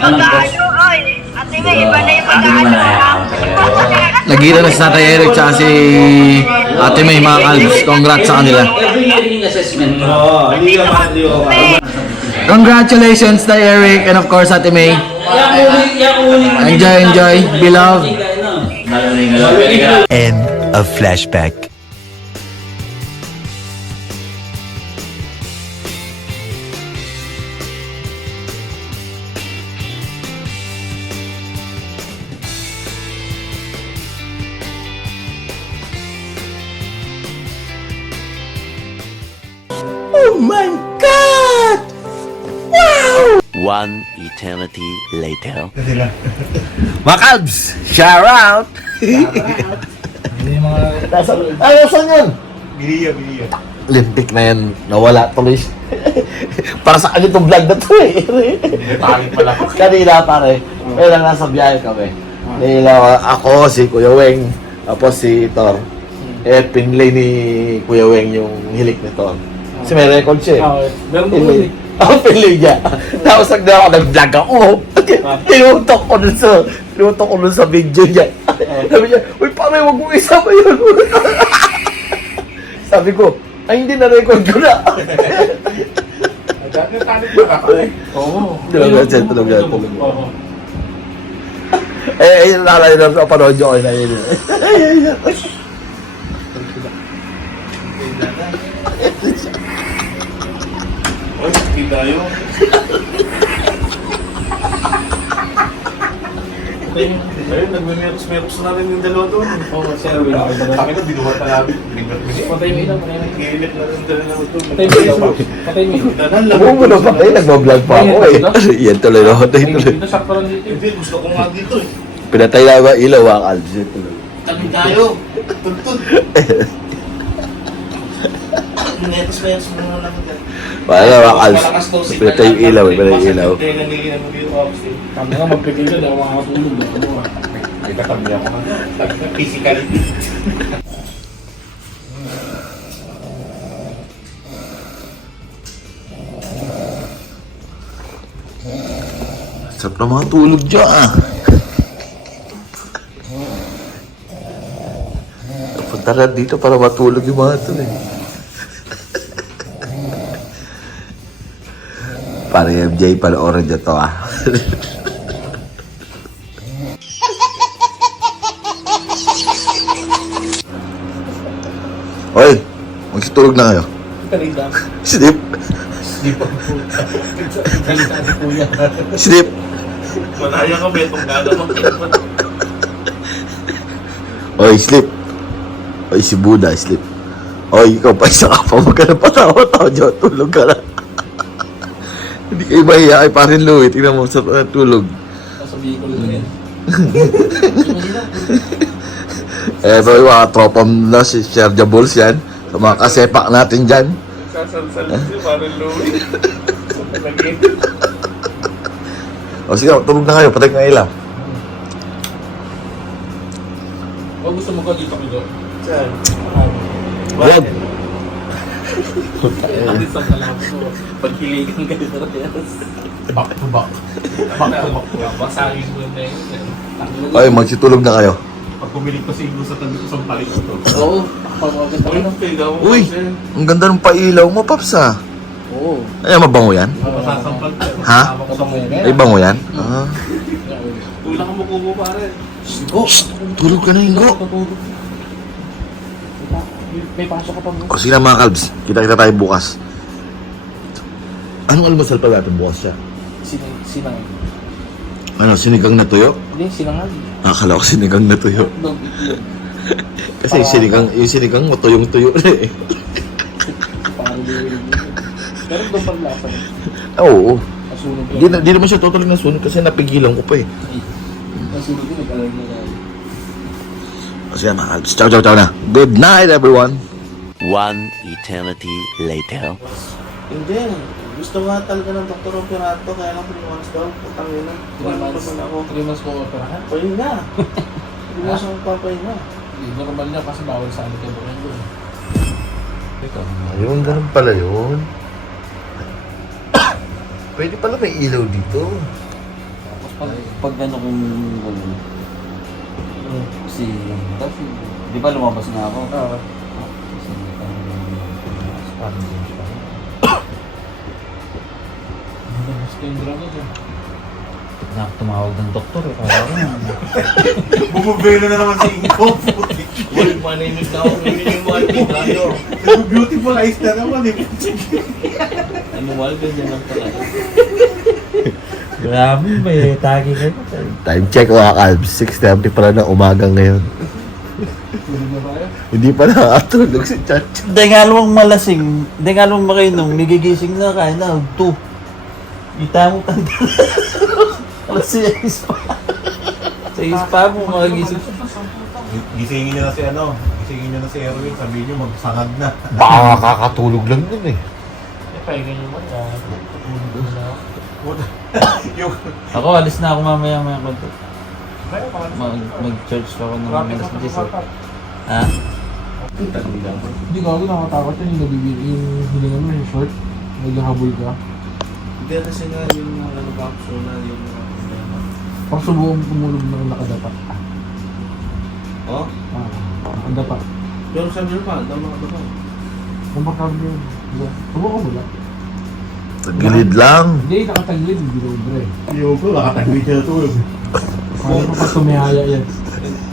mag-ano, oy. Ate May, iba na yung mag-ano. Nagkita na si Tatay Eric tsaka si Ate May, mga kalbs. Congrats sa kanila. Every hearing assessment. Congratulations, Tay Eric, and of course, Ate May. Enjoy, enjoy. Beloved. End of flashback. Oh my God! Wow! One eternity later. Mga kalbs, shout out! Nasaan yan? Biliya. Olympic na yan, nawala tuloy. Para sa kanya itong vlog na to eh. Kanina pare, kaya lang nasa biyahe kami. Ako, si Kuya Weng, tapos si Tor. Pinlay ni Kuya Weng yung hilik ni Tor. Kasi may record siya eh. Pinlay. Ako pinlay niya. Tapos nag-vlog ako. Tinutok ko dun sa video niya. Sabi niya, uy pare, wag mo isama yun. Sabi ko, ay hindi na-record ko na. Tulog yan. Yung lalay na sa panood nyo kayo na yun. Oy, sakit tayo. Ayun, nagme-merox na rin yung dalawa doon. Oo, sir. Kami na, binuhat na namin. Patay mo ilaw. Kilit na rin dalawa doon. Patay mo ilaw. Patay mo ilaw. Huwag mo na pa kayo, nagbablog pa ako eh. Yan tuloy na ako. Dito, sakto lang dito. Hindi, gusto ko nga dito eh. Pinatay na ba ilaw ang Alps? Yan tuloy. Kami tayo. Tuntun. Netos mo na lang dyan. Wala ba Alps? Pinatay yung ilaw eh, pinatay yung ilaw. Kami nga magpigil ka daw, makakatulog daw. May katambi ako nga. Physically. Sarap na mga tulog dyan ah. Punta na dito para matulog yung mga ito eh. Para MJ, panoorin niya to ah. Oy, magsitulog na kayo. Sleep. Sleep. Manaya ka, betong gada mo. Oy, sleep. Oy, si Buddha, sleep. Oy, ikaw pa isa ka pa. Huwag ka na patawa-tawa dyan. Tulog ka na. Hindi kayo mahiya kay Parin Louie. Tingnan mo sa tulog. Sasabihin ko lang yan. Ito yung mga tropam na si Sergio Bulls yan. Sa mga kasepak natin dyan. Sasalsal siya, parang Louie. O sige, tulog na kayo. Patay ka ilaw. O gusto mo ka dito ko doon? Saan? Wag. Bakit sa kalabas mo? Pagkiligan ka dito rin. Back to back. Basagin mo na yun. Oy, magsitulog na kayo. Pag pumilig ko siguro sa tabi ko sa palit ko to. Oo. Pamagat ako ng Pigaw. Uy, ang ganda ng pailaw mo, Paps ah. Oo. Ay, mabango yan? Masasampal ka. Ha? Kasama yan. Ay, bango yan? Ah. Kulang ka mo kubo pare. Tulog ka na, Ingo. May pasok ka pa mo. O sige na mga kalbs, kita-kita tayo bukas. Anong almusal pa natin bukas siya? Sinang. Ano, sinigang na tuyo? Hindi, sinangag. Akala ko sinigang na tuyo. Dog. Kasi yung sinigang mo tuyong-tuyo na eh. Parang diwilig. Pero doon pang lasa. Oo. Nasunog yan. Di naman siya totally nasunog kasi napigilan ko pa eh. Nasunog yun, nag-alarm na lang. O sige mga kalbs, ciao na. Good night everyone. One eternity later. Hindi. Gusto nga talaga ng Dr. Operato, kaya lang 3 months daw. Putangin na. 3 months. 3 months mo operahan. Pahinga. 3 months ang papahinga. Normal niya kasi bawal sa amin kayo doon. Ayun, ganun pala yun. Pwede pala may ilaw dito. Pag ano kung gano'n. Kasi, di ba lumabas nga ako? Oo. Kasi, Parang James pa. Gusto yung drama dyan. tumawag ng doktor eh. Kaya ko Bumubelo na naman si Inko. Well, manimig na ako. Minimig mo at tayo. Beautiful eyes na naman eh. Ano, wal, ganyan lang pala. Grabe, may tagi ka na. Time check mga kalbs, 6:30 pala ng umaga ngayon. Hindi pa nakakatulog si Chacha. Hindi nga lumang malasing. Hindi nga lumang makainom. Nagigising na kaya na. 2. Ita mo tanda. Alas 6 pa. 6 pa mo makagising. Gisingin niyo na si ano. Gisingin niyo na si Erwin. Sabihin niyo magsangag na. Baka kakatulog lang yun eh. Eh, pahinga nyo man. Tulog na ako. Yung... Ako, alis na ako mamaya konti. Mag-church pa ako ng alas 10. Ha? Hindi ka ako nakatakot yun yung nabibili, yung hilinga mo yung short, naghahabol ka. Hindi kasi nga yung ano capsule na yung Pag subukan mo tumulog na nakadapat. oh? Nakadapat. Pero sabi nyo pa, daw nakadapat. Komportable yun. Diba? Subukan mo lang. Gilid lang. Hindi, nakatagilid, hindi libre. Yung ko, nakatagwid siya natulog. Kaya mo pag tumihaya yan.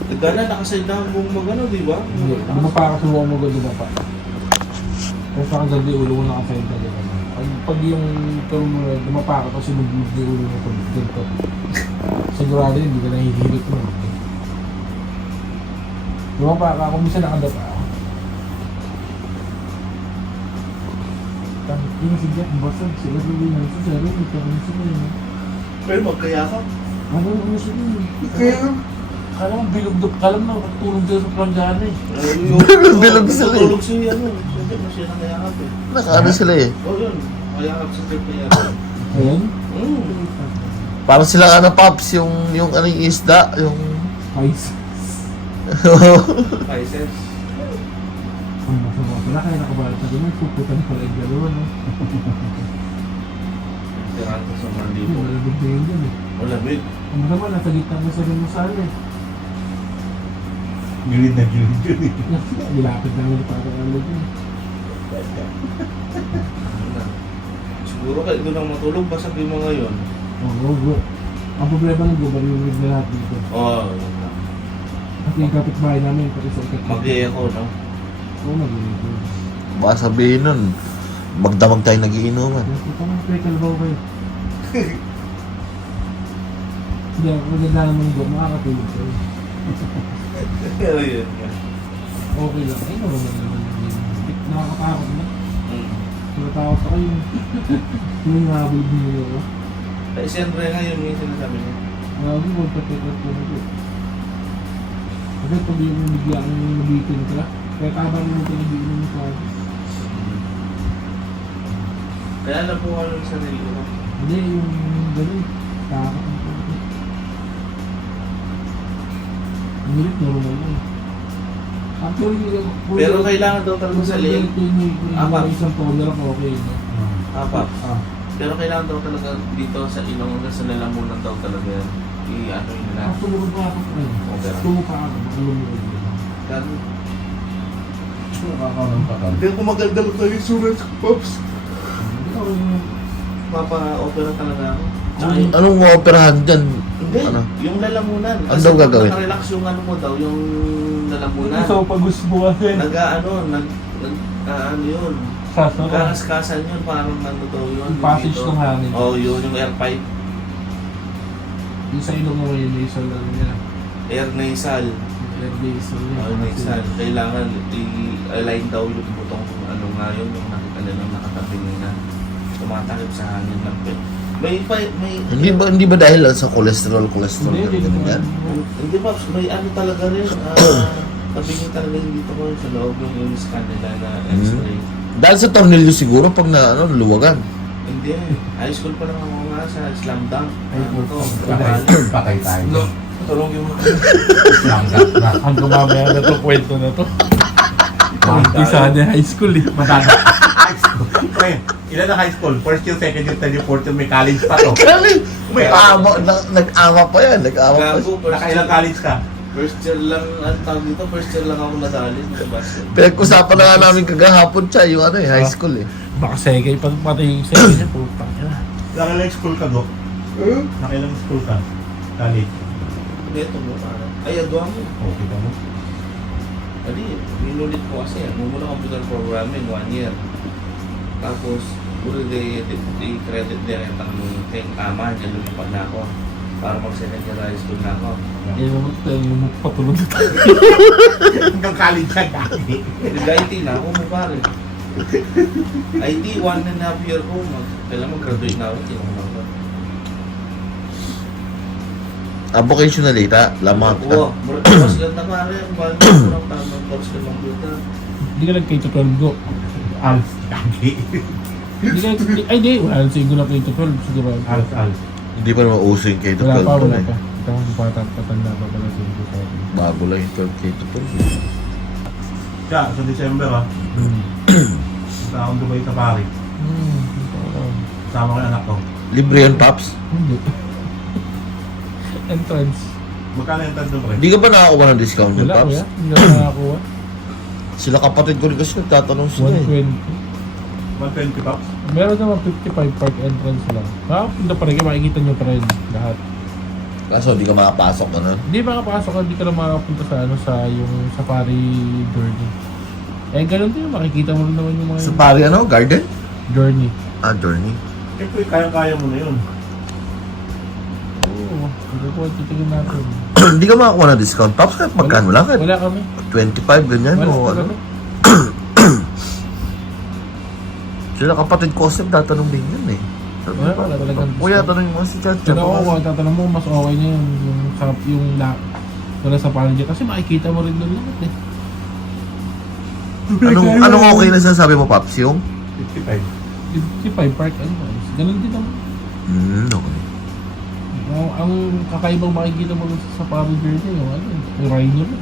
Nagkala, nakasaid na ang buong magano, di ba? Hindi, dumapa ka, subukan mo agad dumapa. Kaya sa kagad ulo mo nakasayin ka din. Pag yung karoon mo dumapa ka, tapos sinubog yung ulo mo pag ganito. Sigurado yun, hindi ka nahihilot mo. Dumapa ka, kung minsan nakadapa ako. Yung si Jack, basag sila sabi na sa sarili, nagkaroon sila yun. Pero magkayakap. Ano ano sila yun? Kaya, kala mo bilog do, kala mo tulog dito sa planggana eh. Bilog sila eh. Tulog siya ano. Siya mo siya nakayakap eh. Nakaano sila eh. Oh yun. Kayakap sa trip kayakap. Ayan? Parang silang ano Pops, yung ano yung isda, yung... Ice. Spices. Ang masama pala, kaya nakabalat na ganun, puputan pala yung dalawa, no? Tirado sa mga Yung libo. malabig na yun dyan eh. Wala big. Ang masama, nasa gitna mo sa rin mo sana eh. Gilid na gilid yun eh. Nilapit na naman para kalog yun. Siguro kayo doon ang matulog. Basag yung mga yun. Oo, bro. Ang problema ng gobar yung rig na lahat dito. Oh. At yung kapitbahay namin, pati sa ikat. Mag-i-echo, no? Oo, mag-inig. Baka sabihin nun, magdamag tayo nagiinuman. Ito nga, pre, kalabaw kayo. Hindi, maganda naman yung gobar, makakatulog kayo. Pero yun. Okay lang. Ay, normal naman yun. Nakakatakot na. Mm. Nakatakot ako yung... yung nahabol din nyo ako. Eh, siyempre nga yun yung sinasabi niya. Marami mo, pagkakat ko na ito. Kasi pag yung bigla kang nabitin ka, kaya tama naman ito yung bigla mo sa akin. Kaya na po ano sa sarili ko. Hindi, yung gano'n. Takot ang ito. Ngilit, normal lang. Actually, Pero kailangan daw talaga sa leeg. Apat. Yung isang toner ako, okay. No? Apat. Pero kailangan daw talaga dito sa ilong sa lalamunan daw talaga yan. I-ano yun nila. Ang sumukod pa ako. Okay. Sumukha ako. Baka lumukod yun. Ganun. Nakakaroon pa ka. Hindi ako maganda mo tayo yung surat ko, Pops. Hindi ako yung... Papa-opera talaga ako. Tsaka Anong operahan dyan? hindi, Ano? yung lalamunan. Ano daw gagawin? Nakarelax yung ano mo daw, yung lalamunan. So, pag-gusto mo kasi. Ano yun. Sasa ka. Kaskasan yun, parang ano daw yun. Yung passage dito. ng hangin. Oh, yun, yung air pipe. Yung sa ilong mo yun, yung sa lang niya. Air nasal. Air nasal niya. Oh, nasal. Kailangan i-align daw yung butong ano nga yun, yung nakita nilang nakatabing na tumatakip sa hangin lang. May Hindi ba dahil lang sa cholesterol Hindi, ganun yan? hindi ba, may ano talaga rin, tabingin talaga yung dito ko sa loob yung scan nila na x-ray. Dahil sa tornilyo siguro pag na luwagan. Hindi high school pa lang ako nga sa slam dunk. Ay, Ano to? Patay tayo. Tulong yung mga... Langgat na. Hanggang mamaya na to, kwento na to. Isa na high school eh. Matanda. High school. Pre, ilan na high school? First year, second year, third year, fourth year, may college pa to. Kali! Nag-ama pa yan. Nag-ama pa. Gago, Nakailang college ka? first year lang, ang tawag dito, first year lang ako nadali sa basket. Pinag-usapan na nga namin kagahapon siya, yung ano eh, high school eh. Baka segay pa pati yung segay niya. Putang ina. Nakailang school ka, Dok? Nakailang school ka? College? Ito mo, parang, ay, adwa mo. Okay ba mo? Adi, minulit ko kasi, muna computer programming, 1 year. Tapos, puro di credit din ang tama, dyan lumipad na ako. Para mag-second year high school na ako. Yung patulog na tayo. Hanggang college ka, dati. Nag-IT na ako, mo pare. IT, 1.5 year ko. Kailangan mag-graduate na ako, hindi ako mag Vocational ita, lamang Oo, mura ko sila na pare. Ang bago ko lang tamang course ng computer. Hindi ka nag-K-12 go. Als, dati. Hindi ka, ay di, wala lang siguro na K-12 siguro. Als. Hindi pa naman uso yung K-12 Wala pa, doon wala eh. pa. Ito ang patanda pa pala siguro sa atin. Bago lang yung 12 K-12. Siya, sa December punta akong Dubai sa Paris. Kasama ko yung anak ko. Libre yun, Paps? Hindi. Entrance. Magkano yung tandong pre? Hindi ka ba nakakuha ng discount yun, Wala Paps? kuya. Hindi na nakakuha. Sila kapatid ko rin kasi nagtatanong sila eh. 120. 120 pops? Meron naman 55 park entrance lang. Punta pa rin kayo, makikita nyo pa rin lahat. Kaso hindi ka makapasok ka nun. Hindi makapasok ka, hindi ka lang makapunta sa sa yung safari journey. Eh, ganun din, makikita mo rin naman yung mga Sa pari ano? Garden? journey. Ah, journey. Siyempre, kayang-kaya mo na yun. Oo, hindi ko titignan natin. Hindi ka makakuha ng discount, Paps? Kahit magkano lang? Kahit Wala kami. 25, ganyan Wala o ano? kami. Sila kapatid ko kasi tatanong din yun eh. Sabi Wala, ko, wala talagang kuya, tanong mo si Chacha. Pero ako, kung tatanong mo, mas okay niya wala sa panager. Kasi makikita mo rin doon lahat eh. Anong okay na sinasabi mo, Paps? Yung? 55. 55 park entrance. Ganun din naman. Okay. Ang kakaibang makikita mo sa safari journey, yung ano, yung rhino rin.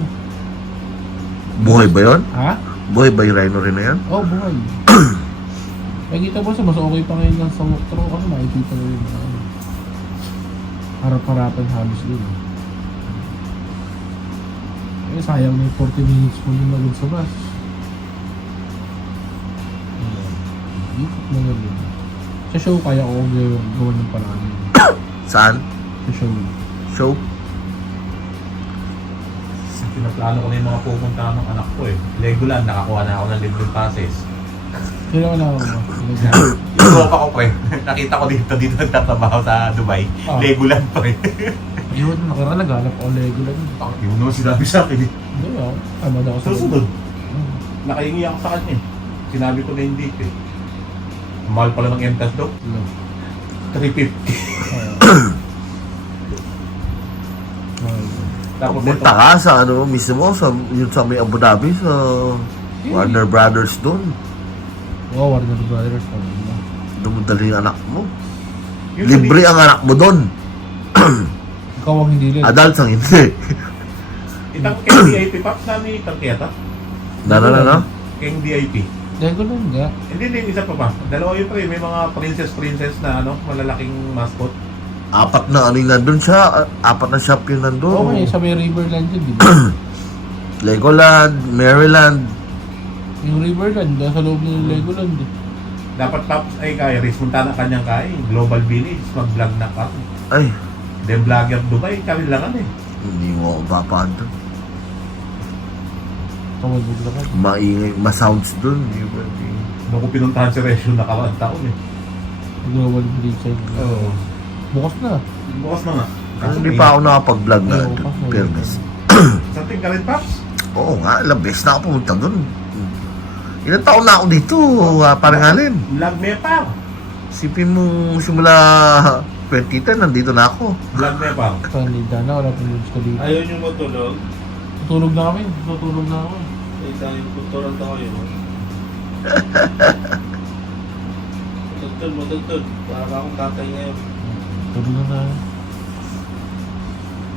Buhay ba yun? Ha? Buhay ba yung rhino rin na yan? Oo, buhay. Makikita mo siya, mas okay pa ngayon lang sa walkthrough kasi makikita mo yun. Harap-harapan halos yun. Eh, sayang may 40 minutes mo yung nagod sa bus. Ikot mo na yun. Sa show kaya ako gawa ng paraan. Saan? Sa show. Show? Pinaplano ko na yung mga pupuntahan ng anak ko eh. Legoland, nakakuha na ako ng libreng passes. Kaya wala ako ba? Yung tropa ko pre, nakita ko dito nagtatrabaho sa Dubai. Ah. Legoland pre. Ayun, nakira naghanap ako Lego lang. Yung naman sinabi sa akin eh. Hindi ako. Tama na ako sa Susunod, nakahingi ako sa kanya eh. Sinabi ko na hindi eh. Ang mahal pala ng MTAS daw. 350. Tapos Punta ka sa ano mismo, sa, yun sa may Abu Dhabi, sa Warner Brothers doon. Oo, Warner Brothers. Doon mo dali yung anak mo. Yun, Libre ang anak mo doon. Ikaw ang hindi lang. Adults ang hindi. Itang King DIP Pops namin itang kiyata. Na? King DIP. Lego lang nga. Hindi, isa pa ba? Dalawa yun pre, may mga princess na ano, malalaking mascot. Apat na ano yung nandun siya. Apat na shop yung nandun. Okay, sa may Riverland yun, di ba? Legoland, Maryland. Yung Riverland, nasa loob ng Legoland eh. Dapat Pops ay kaya, Riz, punta na kanyang kaya, Global Village, mag-vlog na ka. Ay, Then vlogger Dubai, kailangan eh. hindi mo ako papaan doon. Kamalbog na ka. Maingay, masounds doon. Hindi ba? Nung ko pinuntahan si Resyo nakawang taon eh. Global Village side. Oo. Bukas na. Bukas na nga. Hindi pa ako nakapag-vlog na Ayaw doon. pa, ayaw Fairness. Something ka rin, Pops? Oo nga, ilang beses na ako pumunta doon. Ilang taon na ako dito, parang alin. Vlog me pa. Sipin mo simula 2010, nandito na ako. Vlog me pa. Saan linda na, wala pong lunch ka dito. Ayaw nyo matulog? Tutulog na kami, tutulog na ako. Ay, tayo kulturan tayo. Matugtod. Para akong tatay ngayon. Tulog na na.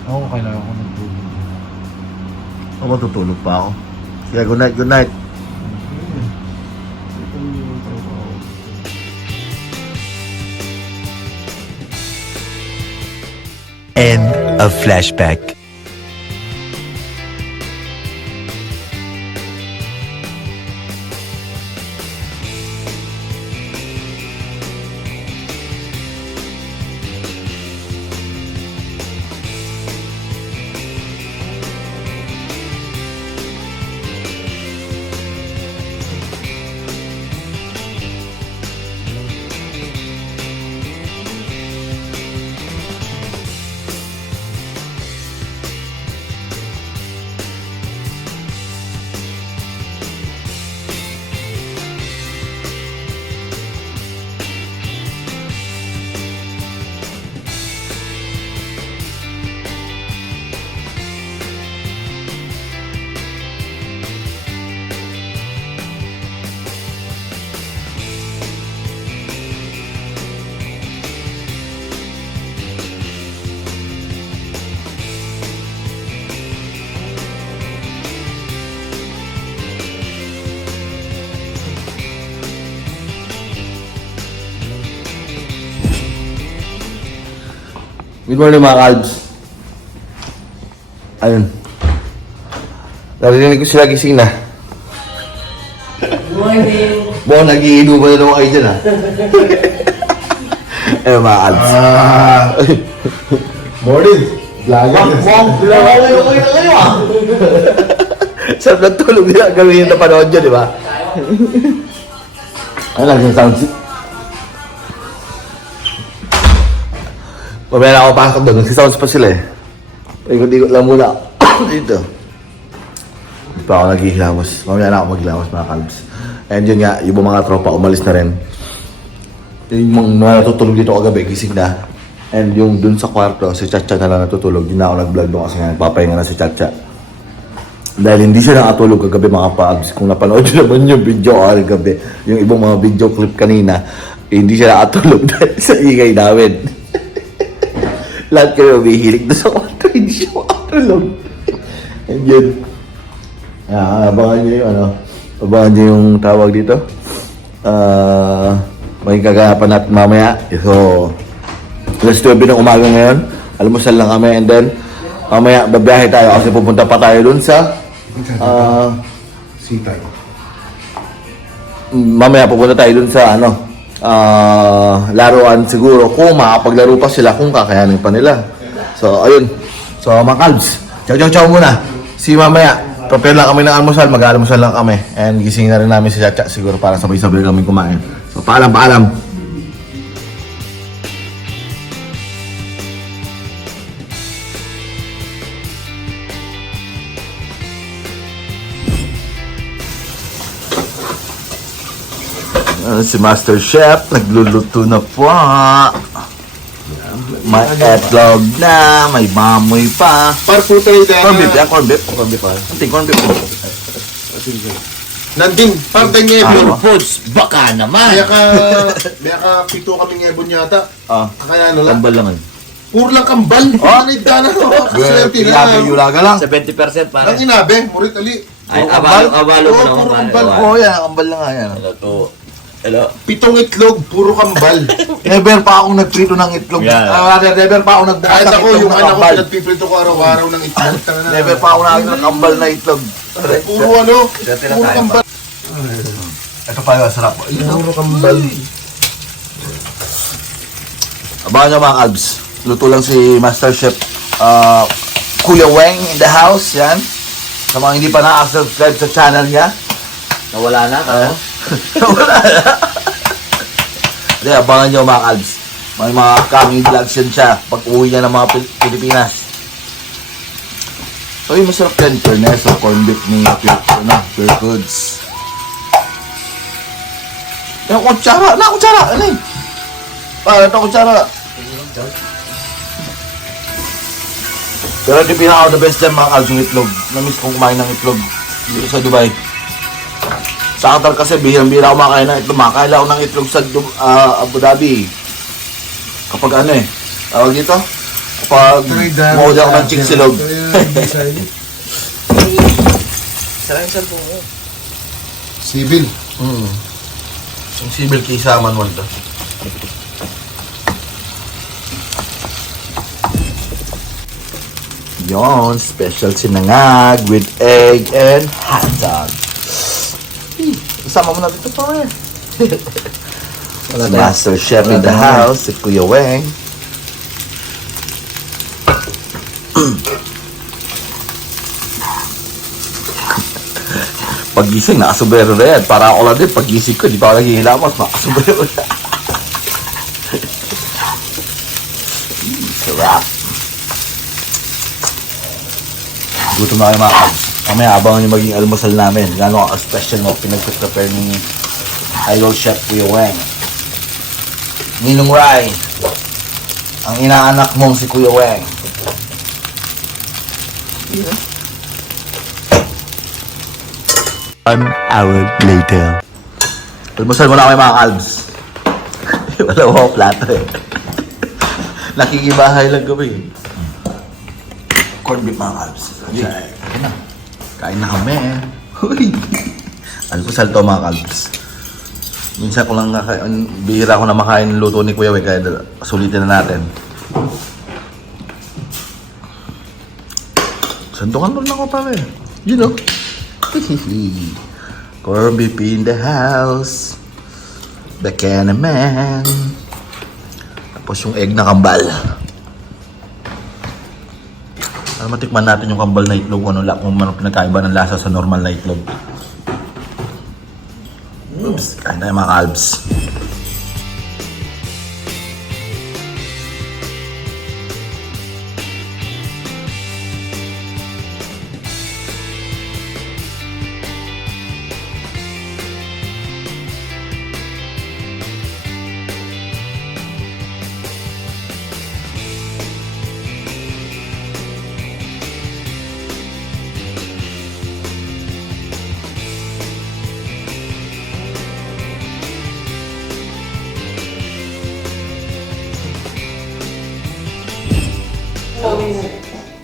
Ako kailangan ko ng tulog. O, matutulog pa ako. Kaya good night, good night. End of flashback. Good morning mga kalbs. Ayun. Narinig ko sila gising na. Good morning. Mukhang nag-iinuman na naman kayo dyan ha. Ayun mga kalbs. Morning! Vlogger. Mukhang kayo na kayo ah. Sarap ng tulog nila. Gawin yung napanood dyan, di ba? Ano lang yung sound? Mamaya na ako pasok doon. Nagsisounds pa sila eh. Ikot-ikot lang muna. Dito. Hindi pa ako naghihilamos. Mamaya na ako maghilamos mga kalbs. And yun nga, yung mga tropa umalis na rin. Yung mga natutulog dito kagabi, gising na. And yung dun sa kwarto, si Chacha na lang natutulog. Hindi na ako nag-vlog doon kasi nga nagpapahinga na si Chacha. Dahil hindi siya nakatulog kagabi mga kalbs. Kung napanood nyo naman yung video ko kagabi, yung ibang mga video clip kanina, hindi siya nakatulog dahil sa ingay namin. Lahat kayo umihilig doon sa kwarto, hindi siya makatulog. And yun. Abangan nyo yung abangan nyo yung tawag dito. May kaganapan natin mamaya. So, alas 9 ng umaga ngayon. Almusal lang kami and then mamaya babiyahe tayo kasi pupunta pa tayo doon sa Sitay. mamaya pupunta tayo doon sa laruan siguro kung makapaglaro pa sila kung kakayanin pa nila. So, ayun. So, mga kalbs, ciao muna. See you mamaya. Prepare lang kami ng almusal, mag-almusal lang kami. And gising na rin namin si Chacha siguro para sabay-sabay kami kumain. So, paalam. Si Master Chef, nagluluto na po. May etlog na, may bamoy pa. Par po tayo dahil. Corn beef pa. Anting corn beef po. Nanding, par tayo ngebon. Foods, baka naman. Baya ka pito kami ngebon yata. Kaya ano lang. Tambal lang. Puro lang kambal. Ano yung dana ko? Swerte na lang. Yulaga lang. 70% pare. Ang inabe, murit ali. Ay, abalo mo Oo, naman puro pare. kambal. Oo, yan. Kambal lang nga yan. Hello. 7 itlog, puro kambal. Never pa akong nagprito ng itlog. Never pa ako nagbukas Kahit ng ako, itlog yung na anak ko, kambal. pinagpiprito ko araw-araw ng itlog. Never pa ako nakakita ng kambal na itlog. Puro ano, puro kambal. Ito pa yung sarap. Puro kambal. Abangan nyo mga kalbs. Luto lang si Master Chef Kuya Weng in the house. Yan. Sa mga hindi pa nakasubscribe sa channel niya. Nawala na ka. Wala na. Hindi, abangan nyo mga kalbs. May mga coming vlogs yan siya pag uwi niya ng mga Pilipinas. Uy, masarap yan. Fairness o corn beef ni Pure Foods. Yung kutsara. Ano eh? Ito kutsara. Pero di pinaka the best dyan mga kalbs yung itlog. Namiss kong kumain ng itlog dito sa Dubai. Sa Qatar kasi bihirang-bihira ako makain ng itlog. Makain ako ng itlog sa Abu Dhabi. Kapag tawag dito? Kapag mawala ako ng chiksilog. Sibil. Yung sibil kaysa manual to. Yon, special sinangag with egg and hotdog. Isama mo na dito pa rin. Master Chef in the house, si Kuya Weng. Pagising, nakasubero na yan. Para ako lang din, pagising ko, di pa ako naghihilamas, nakasubero na. Sarap. Gutom na kayo mga kabs. Mamaya, abangan yung maging almusal namin. Gano'n ang special mo, pinag-prepare ni Idol Chef Kuya Weng. Ninong Rai, ang inaanak mong si Kuya Weng. An hour later. Almusal mo na kayo mga kalbs. Wala ko ako plato eh. Nakikibahay lang kami. Corned beef mga kalbs. Kain na. Kain na kami eh. Uy. Almusal to mga kalbs. Minsan ko lang bihira ko na makain ng luto ni Kuya Weng, kaya sulitin na natin. Sandukan doon ako pare. You know. Corned beef in the house. Bacana man. Tapos yung egg na kambal. Para matikman natin yung kambal na itlog, kung ano pinagkaiba ng lasa sa normal na itlog. Oops, kain tayo mga kalbs.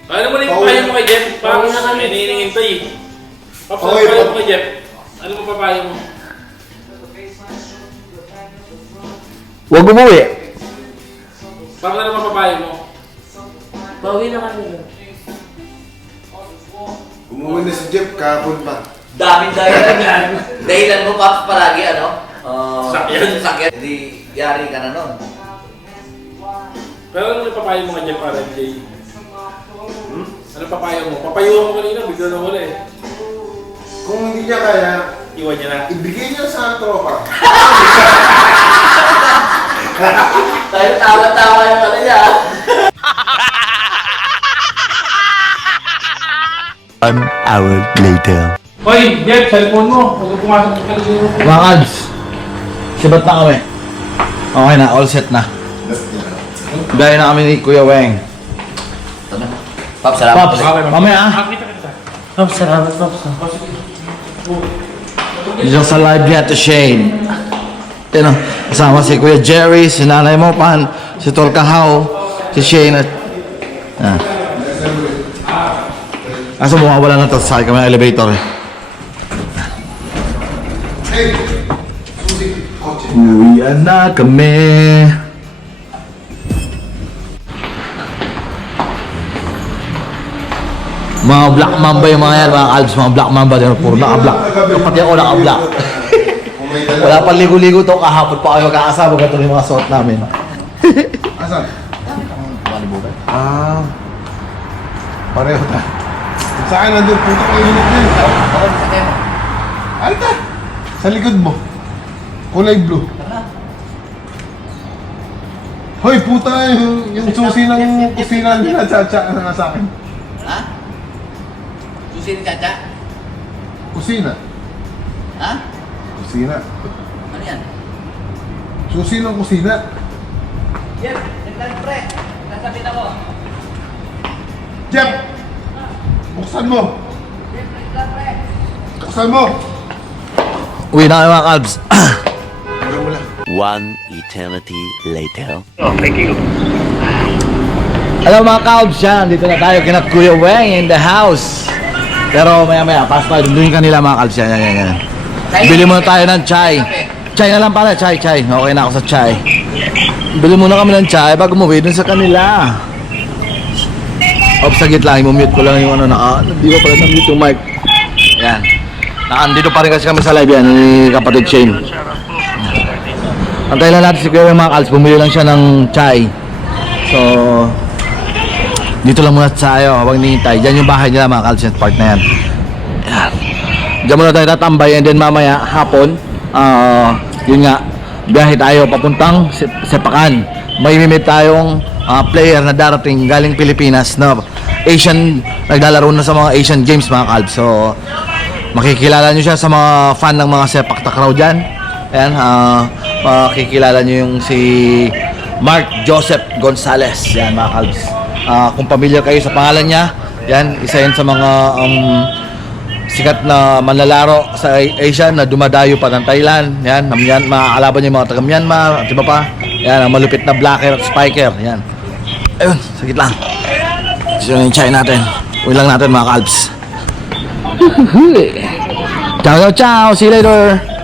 Ano mo na yung papayo mo kay Jeff? Parang may nininintay eh. Papayo mo kay Jeff. Ano mo papayo mo? Huwag umuwi. Parang ano papayo mo? Bawi na kami. Umuwi na si Jeff, kahapon pa. Daming dahilan yan. Dahilan mo pa palagi ano? Sakyan. Sakyan. Hindi yari ka na nun. Pero ano yung papayo mo kay Jeff para Jay? Ano papayo mo? Papayuhan mo kanina, bigla na wala eh. Kung hindi niya kaya, Iwan niya na. ibigay niya sa tropa. Tayo tawa-tawa yung ano niya. An hour later. Hoy, Jeff, cellphone mo. Huwag pumasok ka kanina. Mga kalbs, sibat na kami. Okay na, all set na. Gaya na kami ni Kuya Weng. Pops, salamat. Pops, mamaya ah. Pops, salamat, Pops. Diyan sa live niya to Shane. Yan o, kasama si Kuya Jerry, si Nanay mo, si Tol Kahaw, si Shane at... Kaso bumawala na ito, sakay kami ng elevator eh. Hey! Susi, kotse. Uwian na kami. Mga black mamba yung mga yan, mga kalbs, mga black mamba. Puro naka-black. Pati ako naka-black. Wala pa ligo-ligo to, kahapon pa kayo magkakasama. Ganito yung mga suot namin. Asan? Ah. Pareho na. Sa akin nandun, puto ko yung hinip din. Alta! Sa likod mo. Kulay blue. Hoy, puta yung susi ng kusina nila, Chacha, na sa akin. Ha? Susi ni Chacha? Kusina. Ha? Kusina. Ano yan? Susi ng kusina. Jeff, naglag pre. Nasabit ako. Jeff! Buksan mo! Buksan mo! Uwi na kayo mga kalbs. Hanggang mo lang. One eternity later. Hello mga kalbs, yan. Dito na tayo kina Kuya Weng in the house. Pero maya-maya, pass tayo. Dunduin kanila mga kalbs. Yan. Bili muna tayo ng chai. Chai na lang pala, chai. Okay na ako sa chai. Bili muna kami ng chai bago umuwi dun sa kanila. Off, sagit lang, i-mute ko lang yung ano, hindi ko pala na-mute yung mic. Yan. Nandito pa rin kasi kami sa live yan, ni kapatid Shane. Antay lang natin si Kuya mga Kalbs, bumili lang siya ng chai. So, dito lang muna tayo habang nihintay. Diyan yung bahay nila mga Kalbs, yung part na yan. Yan. Diyan muna tayo tatambay and then mamaya hapon, yun nga, biyahe tayo papuntang Sepakan. May mimit tayong player na darating galing Pilipinas na Asian, naglalaro na sa mga Asian Games mga Kalbs. So, makikilala nyo siya sa mga fan ng mga sepak takraw dyan. Ayan, makikilala nyo yung si Mark Joseph Gonzalez. Yan mga Kalbs. Kung familiar kayo sa pangalan niya, yan, isa yan sa mga sikat na manlalaro sa Asia na dumadayo pa ng Thailand. Yan, makakalaban niya yung mga taga Myanmar at iba pa. Yan, ang malupit na blocker at spiker. Yan. Ayun, sagit lang. So yung chai natin. Uwi lang natin mga Kalbs. Ciao, ciao, ciao. See you later.